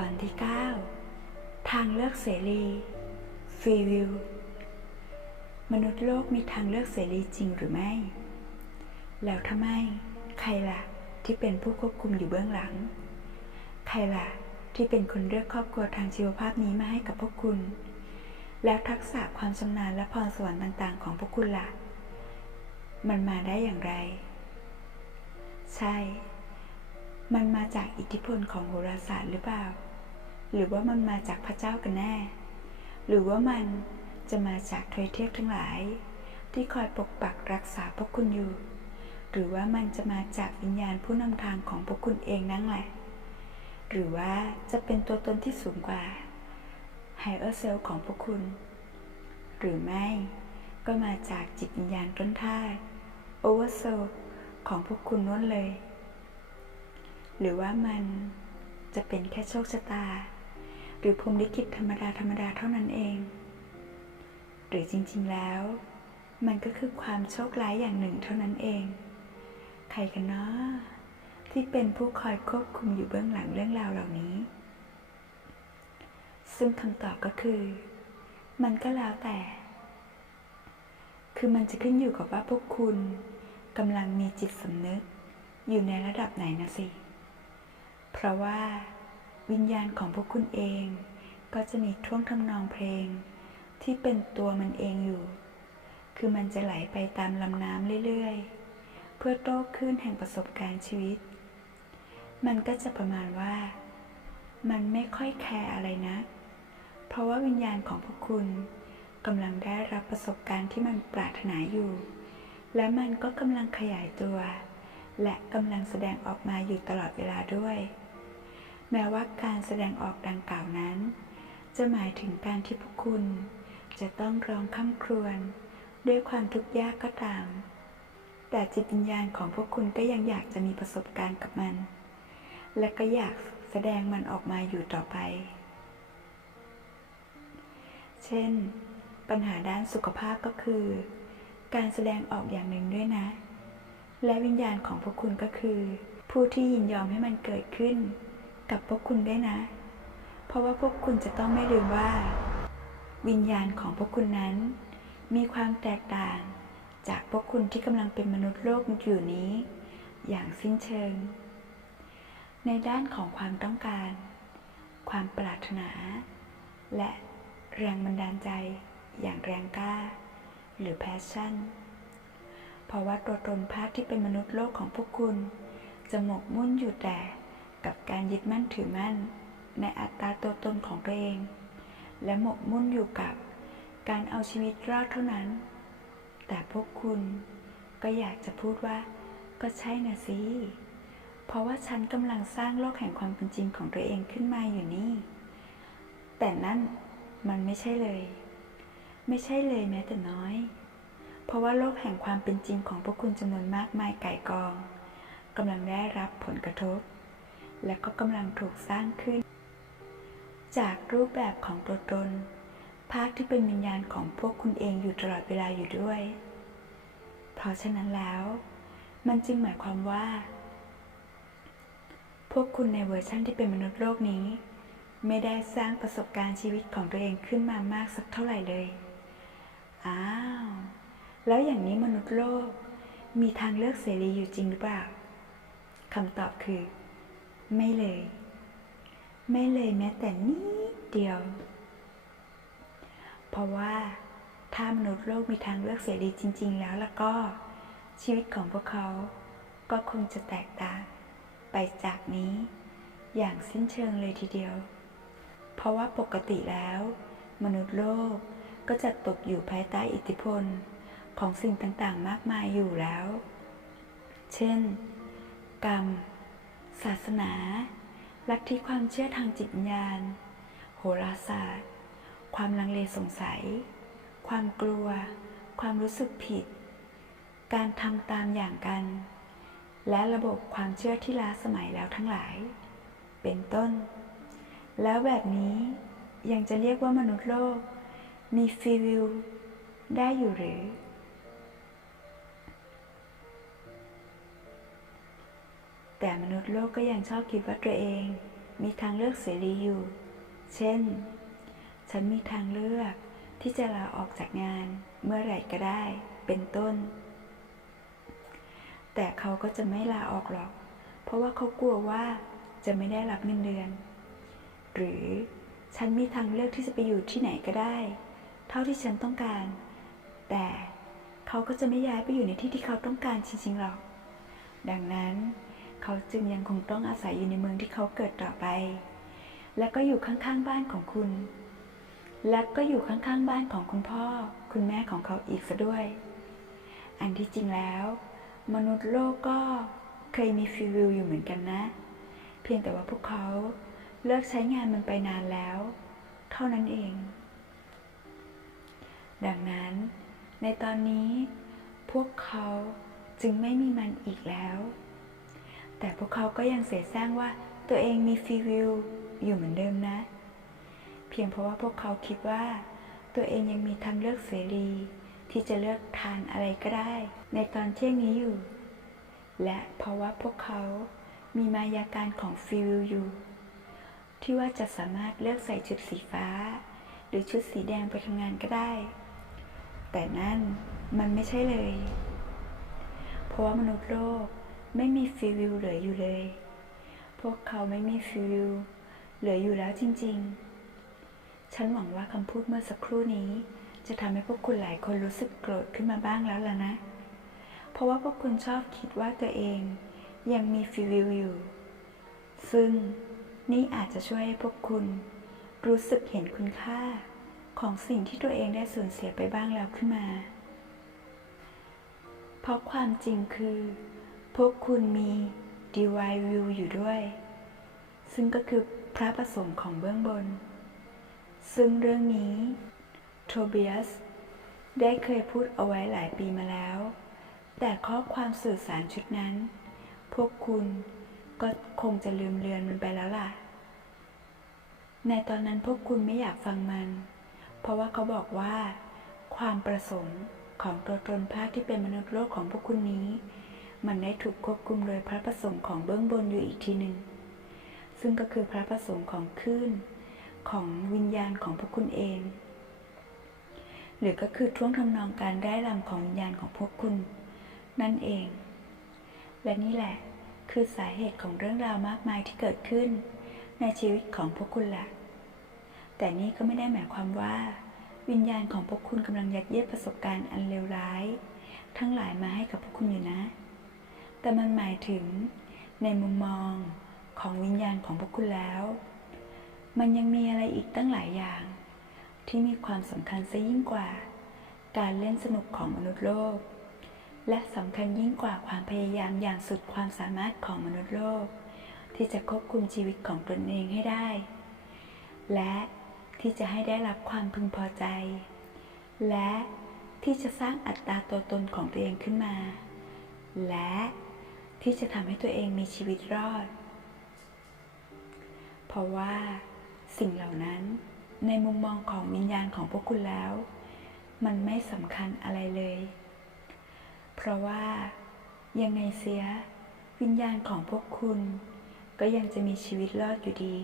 ตอนที่ 9 ทางเลือกเสรีฟรีวิวมนุษย์โลกมีทางเลือกเสรีจริงหรือไม่ แล้วถ้าไม่ ใครล่ะที่เป็นผู้ควบคุมอยู่เบื้องหลัง ใครล่ะที่เป็นคนเลือกครอบครัวทางชีวภาพนี้มาให้กับพวกคุณ แล้วทักษะความชำนาญและพรสวรรค์ต่าง ๆ ของพวกคุณล่ะ มันมาได้อย่างไร ใช่ มันมาจากอิทธิพลของโหราศาสตร์หรือเปล่า หรือว่ามันมาจากพระเจ้ากันแน่ หรือว่ามันจะมาจากทวยเทพทั้งหลาย ที่คอยปกปักรักษาพวกคุณอยู่ หรือว่ามันจะมาจากวิญญาณผู้นำทางของพวกคุณเองนั่นแหละ หรือว่าจะเป็นตัวตนที่สูงกว่า higher self ของพวกคุณ หรือไม่ก็มาจากจิตวิญญาณต้นท่า over soul ของพวกคุณนั่นเลย หรือว่ามันจะเป็นแค่โชคชะตา หรือพรหมลิขิตธรรมดาธรรมดาเท่านั้นเอง หรือจริงๆแล้ว มันก็คือความโชคร้ายอย่างหนึ่งเท่านั้นเอง ใครกันเนาะที่เป็นผู้คอยควบคุมอยู่เบื้องหลังเรื่องราวเหล่านี้ ซึ่งคำตอบก็คือ มันก็แล้วแต่ คือมันจะขึ้นอยู่กับว่าพวกคุณกำลังมีจิตสำนึกอยู่ในระดับไหนนะสิ เพราะว่า วิญญาณของพวกคุณเอง ก็จะมีท่วงทำนองเพลง ที่เป็นตัวมันเองอยู่ คือมันจะไหลไปตามลำน้ำเรื่อยๆ เพื่อโต้คลื่นแห่งประสบการณ์ชีวิต มันก็จะประมาณว่า มันไม่ค่อยแคร์อะไรนะ เพราะว่าวิญญาณของพวกคุณกำลังได้รับประสบการณ์ที่มันปรารถนาอยู่ และมันก็กำลังขยายตัว และกำลังแสดงออกมาอยู่ตลอดเวลาด้วย แม้ว่าการแสดงออกดังกล่าวนั้น จะหมายถึงการที่พวกคุณ จะต้องร้องข้ามครวญด้วยความทุกข์ยากก็ตาม แต่จิตวิญญาณของพวกคุณก็ยังอยากจะมีประสบการณ์กับมัน และก็อยากแสดงมันออกมาอยู่ต่อไป เช่น ปัญหาด้านสุขภาพก็คือ การแสดงออกอย่างหนึ่งด้วยนะ และวิญญาณของพวกคุณก็คือ ผู้ที่ยินยอมให้มันเกิดขึ้น กับพวกคุณได้นะ เพราะว่าพวกคุณจะต้องไม่ลืมว่า วิญญาณของพวกคุณนั้น มีความแตกต่างจากพวกคุณที่กำลังเป็นมนุษย์โลกอยู่นี้ อย่างสิ้นเชิง ในด้านของความต้องการ ความปรารถนา และแรงบันดาลใจอย่างแรงกล้า หรือ passion เพราะว่าตัวตนภาพที่เป็นมนุษย์โลกของพวกคุณ จะหมกมุ่นอยู่แต่ กับการยึดมั่นถือมั่น ในอัตราตัวตนของตัวเอง และหมกมุ่นอยู่กับการเอาชีวิตรอดเท่านั้น แต่พวกคุณก็อยากจะพูดว่าก็ใช่นะสิ เพราะว่าฉันกำลังสร้างโลกแห่งความเป็นจริงของตัวเองขึ้นมาอยู่นี่ แต่นั่นมันไม่ใช่เลย ไม่ใช่เลยแม้แต่น้อย เพราะว่าโลกแห่งความเป็นจริงของพวกคุณจำนวนมากมายไก่กองกำลังได้รับผลกระทบ และก็กำลังถูกสร้างขึ้น จากรูปแบบของตัวตน ภาคที่เป็นวิญญาณของพวกคุณเองอยู่ตลอดเวลาอยู่ด้วย เพราะฉะนั้นแล้ว มันจึงหมายความว่า พวกคุณในเวอร์ชั่นที่เป็นมนุษย์โลกนี้ ไม่ได้สร้างประสบการณ์ชีวิตของตัวเองขึ้นมามากสักเท่าไหร่เลย อ้าว แล้วอย่างนี้มนุษย์โลกมีทางเลือกเสรีอยู่จริงหรือเปล่าคำตอบคือ ไม่เลย ไม่เลยแม้แต่นิดเดียว เพราะว่าถ้ามนุษย์โลกมีทางเลือกเสรีจริง ๆ แล้วแล้วก็ชีวิตของพวกเขาก็คงจะแตกต่างไปจากนี้อย่างสิ้นเชิงเลยทีเดียว เพราะว่าปกติแล้ว มนุษย์โลกก็จะตกอยู่ภายใต้อิทธิพลของสิ่งต่างๆ มากมายอยู่แล้ว เช่น กรรม ศาสนา ลัทธิความเชื่อทางจิตวิญญาณ โหราศาสตร์ ความลังเลสงสัย ความกลัว ความรู้สึกผิด การทำตามอย่างกัน และระบบความเชื่อที่ล้าสมัยแล้วทั้งหลาย เป็นต้น แล้วแบบนี้ยังจะเรียกว่ามนุษย์โลก มีฟรีวิวได้อยู่หรือ แต่มนุษย์โลกก็ยังชอบคิดว่าตัวเอง มีทางเลือกเสรีอยู่ เช่น ฉันมีทางเลือกที่จะลาออกจากงานเมื่อไหร่ก็ได้ เป็นต้น แต่เขาก็จะไม่ลาออกหรอก เพราะว่าเขากลัวว่าจะไม่ได้รับเงินเดือน หรือฉันมีทางเลือกที่จะไปอยู่ที่ไหนก็ได้ เท่าที่ฉันต้องการ แต่เขาก็จะไม่ย้ายไปอยู่ในที่ที่เขาต้องการจริงๆหรอก ดังนั้น เขาจึงยังคงต้องอาศัยอยู่ในเมืองที่เขาเกิดต่อไป และก็อยู่ข้างๆบ้านของคุณ และก็อยู่ข้างๆบ้านของคุณพ่อ คุณแม่ของเขาอีกซะด้วย อันที่จริงแล้ว มนุษย์โลกก็เคยมีฟรีวิลอยู่เหมือนกันนะ เพียงแต่ว่าพวกเขาเลิกใช้งานมันไปนานแล้ว เท่านั้นเอง ดังนั้น ในตอนนี้พวกเขาจึงไม่มีมันอีกแล้ว แต่พวกเขาก็ยังเสแสร้งว่าตัวเองมีฟรีวิลอยู่เหมือนเดิมนะ เพียงเพราะว่าพวกเขาคิดว่า ตัวเองยังมีทางเลือกเสรี ที่จะเลือกทานอะไรก็ได้ ในตอนเที่ยงนี้อยู่ และเพราะว่าพวกเขามีมายาการของฟรีวิลอยู่ ที่ว่าจะสามารถเลือกใส่ชุดสีฟ้า หรือชุดสีแดงไปทำงานก็ได้ แต่นั่นมันไม่ใช่เลย เพราะว่ามนุษย์โลก ไม่มีฟรีวิลเหลืออยู่เลย พวกเขาไม่มีฟรีวิลเหลืออยู่แล้วจริง ๆ ฉันหวังว่าคำพูดเมื่อสักครู่นี้ จะทำให้พวกคุณหลายคนรู้สึกโกรธขึ้นมาบ้างแล้วล่ะนะ เพราะว่าพวกคุณชอบคิดว่าตัวเองยังมีฟรีวิลอยู่ ซึ่งนี่อาจจะช่วยให้พวกคุณรู้สึกเห็นคุณค่าของสิ่งที่ตัวเองได้สูญเสียไปบ้างแล้วขึ้นมา เพราะความจริงคือ พวกคุณมี divine view อยู่ด้วย ซึ่งก็คือพระประสงค์ของเบื้องบน ซึ่งเรื่องนี้ โทเบียส ได้เคยพูดเอาไว้หลายปีมาแล้ว แต่ข้อความสื่อสารชุดนั้น พวกคุณก็คงจะลืมเลือนมันไปแล้วล่ะ ในตอนนั้นพวกคุณไม่อยากฟังมัน เพราะว่าเขาบอกว่า ความประสงค์ของตัวตนภาคที่เป็นมนุษย์โลกของพวกคุณนี้ มันได้ถูกควบคุมโดยพระประสงค์ของเบื้องบนอยู่อีกทีหนึ่ง ซึ่งก็คือพระประสงค์ของคลื่นของวิญญาณของพวกคุณเอง หรือก็คือท่วงทำนองการได้รำของวิญญาณของพวกคุณ นั่นเอง และนี่แหละคือสาเหตุของเรื่องราวมากมายที่เกิดขึ้น ในชีวิตของพวกคุณแหละแต่นี่ก็ไม่ได้หมายความว่า วิญญาณของพวกคุณกำลังยัดเยียดประสบการณ์อันเลวร้าย ทั้งหลายมาให้กับพวกคุณอยู่นะ แต่มันหมายถึงในมุมมองของวิญญาณของพวกคุณแล้ว มันยังมีอะไรอีกตั้งหลายอย่าง ที่มีความสำคัญซะยิ่งกว่า การเล่นสนุกของมนุษย์โลก และสำคัญยิ่งกว่าความพยายามอย่างสุดความสามารถของมนุษย์โลก ที่จะควบคุมชีวิตของตนเองให้ได้ และที่จะให้ได้รับความพึงพอใจ และที่จะสร้างอัตราตัวตนของตัวเองขึ้นมา และ ที่จะทำให้ตัวเองมีชีวิตรอด เพราะว่าสิ่งเหล่านั้นในมุมมองของวิญญาณของพวกคุณแล้ว มันไม่สำคัญอะไรเลย เพราะว่ายังไงเสียวิญญาณของพวกคุณ ก็ยังจะมีชีวิตรอดอยู่ดี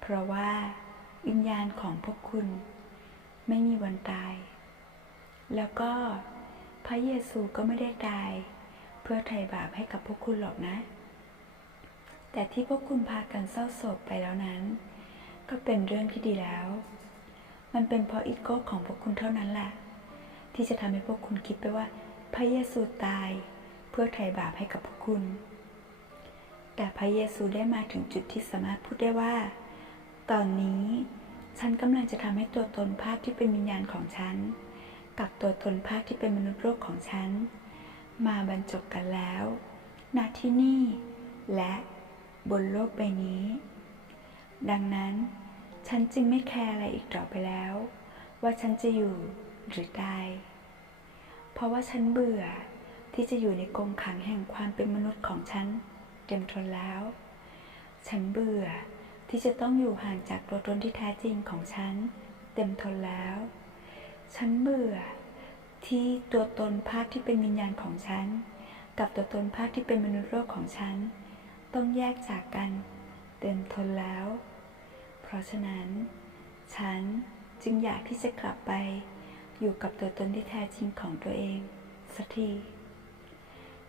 เพราะว่าวิญญาณของพวกคุณ ไม่มีวันตาย แล้วก็พระเยซูก็ไม่ได้ตาย เพื่อไถ่บาปให้กับพวกคุณหรอกนะ แต่ที่พวกคุณพากันเศร้าโศกไปแล้วนั้น ก็เป็นเรื่องที่ดีแล้ว มันเป็นเพราะอีโก้ของพวกคุณเท่านั้นแหละที่จะทำให้พวกคุณคิดไปว่า พระเยซูตาย เพื่อไถ่บาปให้กับพวกคุณ แต่พระเยซูได้มาถึงจุดที่สามารถพูดได้ว่า ตอนนี้ฉันกำลังจะทำให้ตัวตนภาคที่เป็นวิญญาณของฉัน กับตัวตนภาคที่เป็นมนุษย์โลกของฉัน มาบรรจบกันแล้วณที่นี่ และบนโลกใบนี้ ดังนั้น ฉันจึงไม่แคร์อะไรอีกต่อไปแล้ว ว่าฉันจะอยู่หรือตาย เพราะว่าฉันเบื่อที่จะอยู่ในกรงขังแห่งความเป็นมนุษย์ของฉันเต็มทนแล้ว ฉันเบื่อที่จะต้องอยู่ห่างจากตัวตนที่แท้จริงของฉันเต็มทนแล้ว ฉันเบื่อ ที่ตัวตนภาคที่เป็นวิญญาณของฉัน กับตัวตนภาคที่เป็นมนุษย์โลกของฉัน ต้องแยกจากกันเต็มทนแล้ว เพราะฉะนั้น ฉันจึงอยากที่จะกลับไป อยู่กับตัวตนที่แท้จริงของตัวเองสักที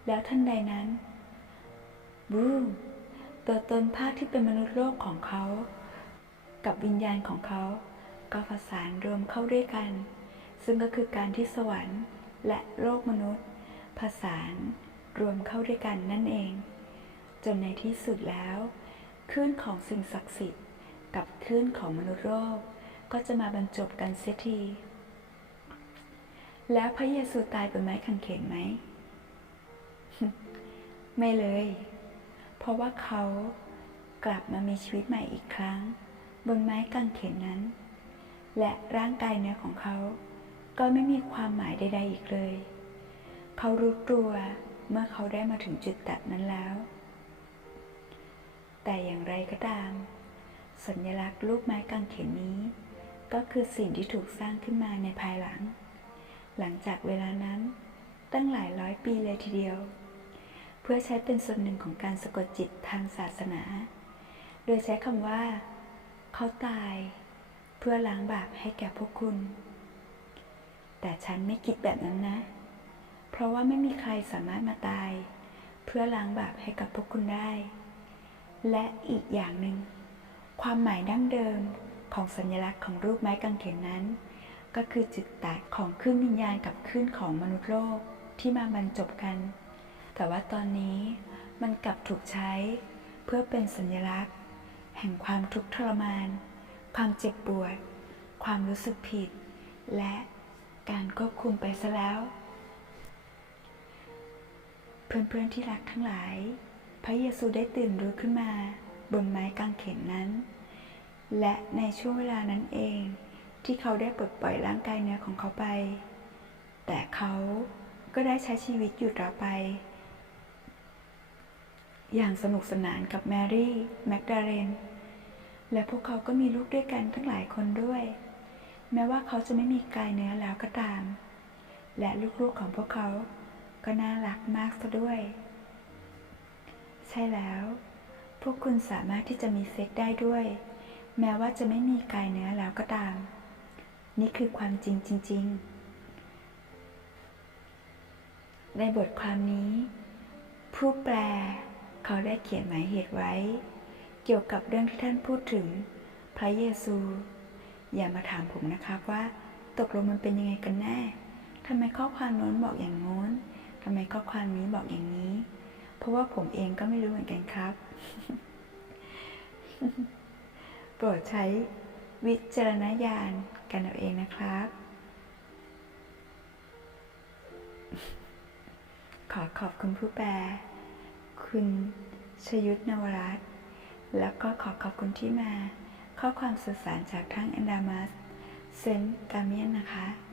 แล้วทันใดนั้นบูมตัวตนภาคที่เป็นมนุษย์โลกของเขา กับวิญญาณของเขา ก็ผสานรวมเข้าด้วยกัน ซึ่งก็คือการที่สวรรค์และโลกมนุษย์ ผสานรวมเข้าด้วยกันนั่นเอง จนในที่สุดแล้วคลื่นของสิ่งศักดิ์สิทธิ์ กับคลื่นของมนุษย์โลกก็จะมาบรรจบกันเสียที แล้วพระเยซูตายบนไม้กางเขนไหม ไม่เลย เพราะว่าเขากลับมามีชีวิตใหม่อีกครั้ง บนไม้กางเขนนั้น และร่างกายเนื้อของเขา ก็ไม่มีความหมายใดๆอีกเลย เขารู้ตัวเมื่อเขาได้มาถึงจุดตัดนั้นแล้ว แต่อย่างไรก็ตาม สัญลักษณ์รูปไม้กางเขนนี้ ก็คือสิ่งที่ถูกสร้างขึ้นมาในภายหลัง หลังจากเวลานั้นตั้งหลายร้อยปีเลยทีเดียว เพื่อใช้เป็นส่วนหนึ่งของการสะกดจิตทางศาสนา โดยใช้คำว่า เขาตาย เพื่อล้างบาปให้แก่พวกคุณ แต่ฉันไม่คิดแบบนั้นนะ เพราะว่าไม่มีใครสามารถมาตาย เพื่อล้างบาปให้กับพวกคุณได้ และอีกอย่างหนึ่งความหมายดั้งเดิมของสัญลักษณ์ของรูปไม้กางเขนนั้น ก็คือจุดแตกของคลื่นวิญญาณกับคลื่นของมนุษย์โลกที่มาบรรจบกัน แต่ว่าตอนนี้มันกลับถูกใช้เพื่อเป็นสัญลักษณ์ แห่งความทุกข์ทรมาน ความเจ็บปวด ความรู้สึกผิด และ การควบคุมไปซะแล้ว เพื่อนๆที่รักทั้งหลาย พระเยซูได้ตื่นรู้ขึ้นมาบนไม้กางเขนนั้น และในช่วงเวลานั้นเองที่เขาได้ปลดปล่อยร่างกายเนื้อของเขาไป แต่เขาก็ได้ใช้ชีวิตอยู่ต่อไป อย่างสนุกสนานกับแมรี่แมกดาเรนและพวกเขาก็มีลูกด้วยกันทั้งหลายคนด้วย แม้ว่าเขาจะไม่มีกายเนื้อแล้วก็ตาม และลูกๆของพวกเขา ก็น่ารักมากซะด้วย ใช่แล้ว พวกคุณสามารถที่จะมีเซ็กได้ด้วย แม้ว่าจะไม่มีกายเนื้อแล้วก็ตาม นี่คือความจริงจริง ๆ ในบทความนี้ ผู้แปลเขาได้เขียนหมายเหตุไว้ เกี่ยวกับเรื่องที่ท่านพูดถึงพระเยซู อย่ามาถามผมนะครับว่า ตกลงมันเป็นยังไงกันแน่ทำไมข้อความโน้นบอกอย่างโน้นทำไมข้อความนี้บอกอย่างนี้ เพราะว่าผมเองก็ไม่รู้เหมือนกันครับ โปรดใช้วิจารณญาณกันเอาเองนะครับ ขอขอบคุณผู้แปล คุณชยุทธนวรัตน์แล้วก็ขอขอบคุณที่มา ข้อความสื่อสารจากทั้งแอนดามัสเซนต์กาเมียนนะคะขอบคุณค่ะ